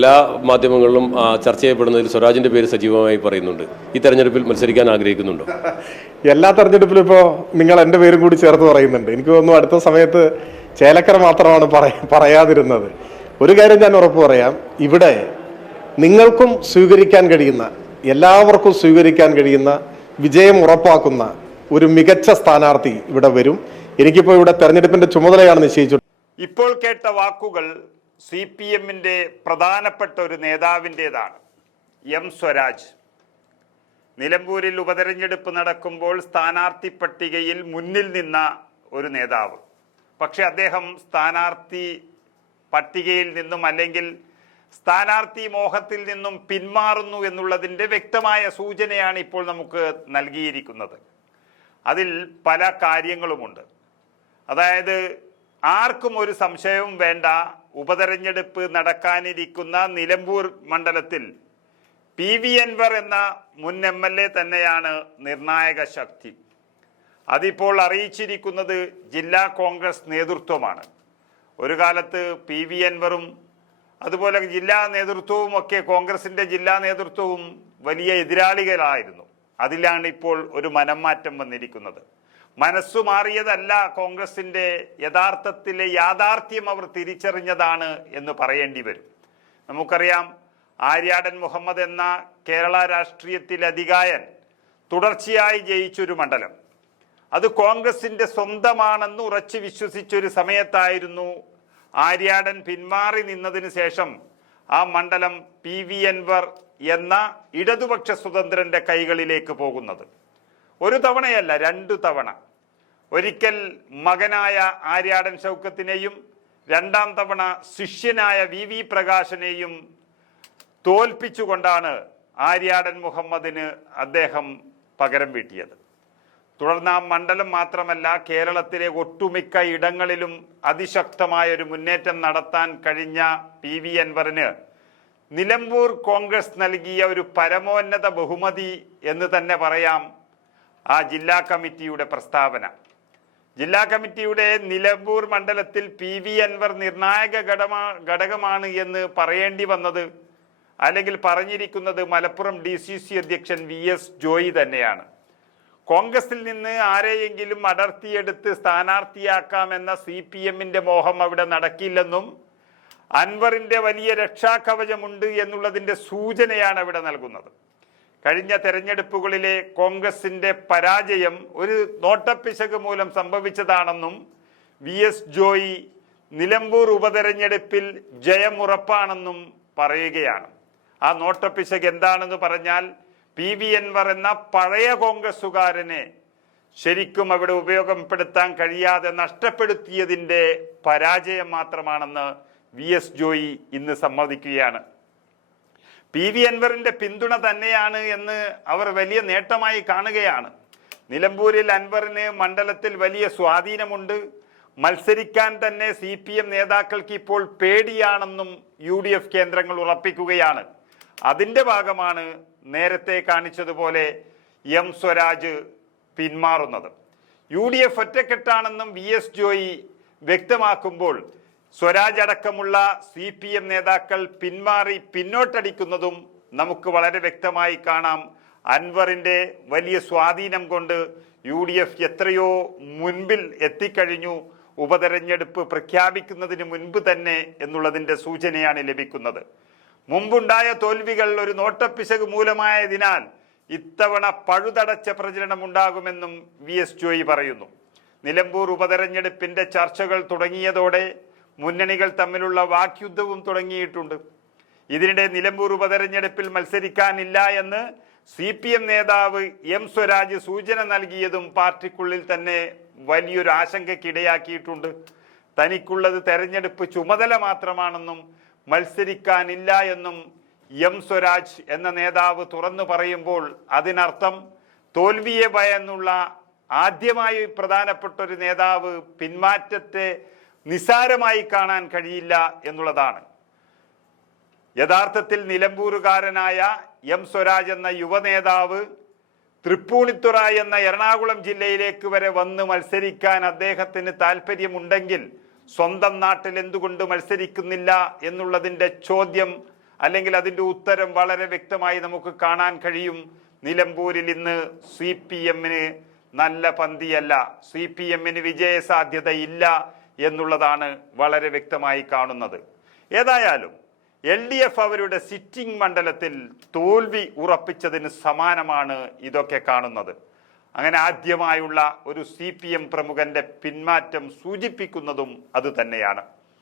എല്ലാ മാധ്യമങ്ങളിലും ചർച്ച ചെയ്യപ്പെടുന്നതിൽ സ്വരാജിന്റെ പേര് സജീവമായി പറയുന്നുണ്ട്. ഈ തെരഞ്ഞെടുപ്പിൽ മത്സരിക്കാൻ ആഗ്രഹിക്കുന്നുണ്ടോ? എല്ലാ തെരഞ്ഞെടുപ്പിലും ഇപ്പോൾ നിങ്ങൾ എൻ്റെ പേരും കൂടി ചേർത്ത് പറയുന്നുണ്ട്. എനിക്ക് തോന്നുന്നു അടുത്ത സമയത്ത് ചേലക്കര മാത്രമാണ് പറയാതിരുന്നത്. ഒരു കാര്യം ഞാൻ ഉറപ്പ് പറയാം, ഇവിടെ നിങ്ങൾക്കും സ്വീകരിക്കാൻ കഴിയുന്ന, എല്ലാവർക്കും സ്വീകരിക്കാൻ കഴിയുന്ന, വിജയം ഉറപ്പാക്കുന്ന ഒരു മികച്ച സ്ഥാനാർത്ഥി ഇവിടെ വരും. എനിക്കിപ്പോൾ ഇവിടെ തെരഞ്ഞെടുപ്പിന്റെ ചുമതലയാണ് നിശ്ചയിച്ചത്. ഇപ്പോൾ കേട്ട വാക്കുകൾ CPM-ന്റെ പ്രധാനപ്പെട്ട ഒരു നേതാവിൻ്റെതാണ്, എം സ്വരാജ്. നിലമ്പൂരിൽ ഉപതെരഞ്ഞെടുപ്പ് നടക്കുമ്പോൾ സ്ഥാനാർത്ഥി പട്ടികയിൽ മുന്നിൽ നിന്ന ഒരു നേതാവ്. പക്ഷെ അദ്ദേഹം സ്ഥാനാർത്ഥി പട്ടികയിൽ നിന്നും അല്ലെങ്കിൽ സ്ഥാനാർത്ഥി മോഹത്തിൽ നിന്നും പിന്മാറുന്നു എന്നുള്ളതിൻ്റെ വ്യക്തമായ സൂചനയാണ് ഇപ്പോൾ നമുക്ക് നൽകിയിരിക്കുന്നത്. അതിൽ പല കാര്യങ്ങളുമുണ്ട്. അതായത് ആർക്കും ഒരു സംശയവും വേണ്ട, ഉപതെരഞ്ഞെടുപ്പ് നടക്കാനിരിക്കുന്ന നിലമ്പൂർ മണ്ഡലത്തിൽ PV അൻവർ എന്ന മുൻ MLA തന്നെയാണ് നിർണായക ശക്തി. അതിപ്പോൾ അറിയിച്ചിരിക്കുന്നത് ജില്ലാ കോൺഗ്രസ് നേതൃത്വമാണ്. ഒരു കാലത്ത് PV അൻവറും അതുപോലെ ജില്ലാ നേതൃത്വവും ഒക്കെ, കോൺഗ്രസിൻ്റെ ജില്ലാ നേതൃത്വവും വലിയ എതിരാളികളായിരുന്നു. അതിലാണ് ഇപ്പോൾ ഒരു മനംമാറ്റം വന്നിരിക്കുന്നത്. മനസ്സു മാറിയതല്ല, കോൺഗ്രസിൻ്റെ യഥാർത്ഥത്തിലെ യാഥാർത്ഥ്യം അവർ തിരിച്ചറിഞ്ഞതാണ് എന്ന് പറയേണ്ടി വരും. നമുക്കറിയാം, ആര്യാടൻ മുഹമ്മദ് എന്ന കേരള രാഷ്ട്രീയത്തിലെ അധികായൻ തുടർച്ചയായി ജയിച്ചൊരു മണ്ഡലം, അത് കോൺഗ്രസിൻ്റെ സ്വന്തമാണെന്ന് ഉറച്ചു വിശ്വസിച്ചൊരു സമയത്തായിരുന്നു ആര്യാടൻ പിന്മാറി നിന്നതിന് ശേഷം ആ മണ്ഡലം PV അൻവർ എന്ന ഇടതുപക്ഷ സ്വതന്ത്രന്റെ കൈകളിലേക്ക് പോകുന്നത്. ഒരു തവണയല്ല, 2 തവണ. ഒരിക്കൽ മകനായ ആര്യാടൻ ഷൗക്കത്തിനെയും 2ാം തവണ ശിഷ്യനായ VV പ്രകാശനെയും തോൽപ്പിച്ചുകൊണ്ടാണ് ആര്യാടൻ മുഹമ്മദിന് അദ്ദേഹം പകരം വീട്ടിയത്. തുടർന്ന് ആ മണ്ഡലം മാത്രമല്ല, കേരളത്തിലെ ഒട്ടുമിക്ക ഇടങ്ങളിലും അതിശക്തമായ ഒരു മുന്നേറ്റം നടത്താൻ കഴിഞ്ഞ PV അൻവറിന് നിലമ്പൂർ കോൺഗ്രസ് നൽകിയ ഒരു പരമോന്നത ബഹുമതി എന്ന് തന്നെ പറയാം ആ ജില്ലാ കമ്മിറ്റിയുടെ പ്രസ്താവന. ജില്ലാ കമ്മിറ്റിയുടെ നിലമ്പൂർ മണ്ഡലത്തിൽ PV അൻവർ നിർണായക ഘടകമാണ് എന്ന് പറയേണ്ടി വന്നത്, അല്ലെങ്കിൽ പറഞ്ഞിരിക്കുന്നത്, മലപ്പുറം DCC അധ്യക്ഷൻ VS ജോയി തന്നെയാണ്. കോൺഗ്രസിൽ നിന്ന് ആരെയെങ്കിലും അടർത്തിയെടുത്ത് സ്ഥാനാർത്ഥിയാക്കാമെന്ന CPM-ന്റെ മോഹം അവിടെ നടക്കില്ലെന്നും അൻവറിന്റെ വലിയ രക്ഷാകവചമുണ്ട് എന്നുള്ളതിൻ്റെ സൂചനയാണ് അവിടെ നൽകുന്നത്. കഴിഞ്ഞ തെരഞ്ഞെടുപ്പുകളിലെ കോൺഗ്രസിന്റെ പരാജയം ഒരു നോട്ടപ്പിശക് മൂലം സംഭവിച്ചതാണെന്നും VS ജോയി നിലമ്പൂർ ഉപതെരഞ്ഞെടുപ്പിൽ ജയമുറപ്പാണെന്നും പറയുകയാണ്. ആ നോട്ടപ്പിശക് എന്താണെന്ന് പറഞ്ഞാൽ, PV അൻവർ എന്ന പഴയ കോൺഗ്രസുകാരനെ ശരിക്കും അവിടെ ഉപയോഗപ്പെടുത്താൻ കഴിയാതെ നഷ്ടപ്പെടുത്തിയതിൻ്റെ പരാജയം മാത്രമാണെന്ന് VS ജോയി ഇന്ന് സമ്മതിക്കുകയാണ്. PV അൻവറിന്റെ പിന്തുണ തന്നെയാണ് എന്ന് അവർ വലിയ നേട്ടമായി കാണുകയാണ്. നിലമ്പൂരിൽ അൻവറിന് മണ്ഡലത്തിൽ വലിയ സ്വാധീനമുണ്ട്. മത്സരിക്കാൻ തന്നെ CPM നേതാക്കൾക്ക് ഇപ്പോൾ പേടിയാണെന്നും UDF കേന്ദ്രങ്ങൾ ഉറപ്പിക്കുകയാണ്. അതിൻ്റെ ഭാഗമാണ് നേരത്തെ കാണിച്ചതുപോലെ എം സ്വരാജ് പിന്മാറുന്നത്. UDF ഒറ്റക്കെട്ടാണെന്നും VS ജോയി വ്യക്തമാക്കുമ്പോൾ സ്വരാജ് അടക്കമുള്ള CPM നേതാക്കൾ പിന്മാറി പിന്നോട്ടടിക്കുന്നതും നമുക്ക് വളരെ വ്യക്തമായി കാണാം. അൻവറിന്റെ വലിയ സ്വാധീനം കൊണ്ട് UDF എത്രയോ മുൻപിൽ എത്തിക്കഴിഞ്ഞു, ഉപതെരഞ്ഞെടുപ്പ് പ്രഖ്യാപിക്കുന്നതിന് മുൻപ് തന്നെ എന്നുള്ളതിൻ്റെ സൂചനയാണ് ലഭിക്കുന്നത്. മുമ്പുണ്ടായ തോൽവികൾ ഒരു നോട്ടപ്പിശക് മൂലമായതിനാൽ ഇത്തവണ പഴുതടച്ച പ്രചരണം ഉണ്ടാകുമെന്നും VS ജോയി പറയുന്നു. നിലമ്പൂർ ഉപതെരഞ്ഞെടുപ്പിന്റെ ചർച്ചകൾ തുടങ്ങിയതോടെ മുന്നണികൾ തമ്മിലുള്ള വാക്യുദ്ധവും തുടങ്ങിയിട്ടുണ്ട്. ഇതിനിടെ നിലമ്പൂർ ഉപതെരഞ്ഞെടുപ്പിൽ മത്സരിക്കാനില്ല എന്ന് CPM നേതാവ് എം സ്വരാജ് സൂചന നൽകിയതും പാർട്ടിക്കുള്ളിൽ തന്നെ വലിയൊരു ആശങ്കയ്ക്കിടയാക്കിയിട്ടുണ്ട്. തനിക്കുള്ളത് തെരഞ്ഞെടുപ്പ് ചുമതല മാത്രമാണെന്നും മത്സരിക്കാനില്ല എന്നും എം സ്വരാജ് എന്ന നേതാവ് തുറന്നു പറയുമ്പോൾ അതിനർത്ഥം തോൽവിയെ ഭയന്നുള്ള ആദ്യമായി പ്രധാനപ്പെട്ട ഒരു നേതാവ് പിന്മാറ്റത്തെ നിസാരമായി കാണാൻ കഴിയില്ല എന്നുള്ളതാണ്. യഥാർത്ഥത്തിൽ നിലമ്പൂരുകാരനായ എം സ്വരാജ് എന്ന യുവനേതാവ് തൃപ്പൂണിത്തുറ എന്ന എറണാകുളം ജില്ലയിലേക്ക് വരെ വന്ന് മത്സരിക്കാൻ അദ്ദേഹത്തിന് താല്പര്യമുണ്ടെങ്കിൽ സ്വന്തം നാട്ടിൽ എന്തുകൊണ്ട് മത്സരിക്കുന്നില്ല എന്നുള്ളതിൻ്റെ ചോദ്യം അല്ലെങ്കിൽ അതിൻ്റെ ഉത്തരം വളരെ വ്യക്തമായി നമുക്ക് കാണാൻ കഴിയും. നിലമ്പൂരിൽ ഇന്ന് CPM-ന് നല്ല പന്തിയല്ല, CPM-ന് വിജയ സാധ്യതയില്ല എന്നുള്ളതാണ് വളരെ വ്യക്തമായി കാണുന്നത്. ഏതായാലും LDF അവരുടെ സിറ്റിംഗ് മണ്ഡലത്തിൽ തോൽവി ഉറപ്പിച്ചതിന് സമാനമാണ് ഇതൊക്കെ കാണുന്നത്. അങ്ങനെ ആദ്യമായുള്ള ഒരു CPM പ്രമുഖന്റെ പിന്മാറ്റം സൂചിപ്പിക്കുന്നതും അത് തന്നെയാണ്.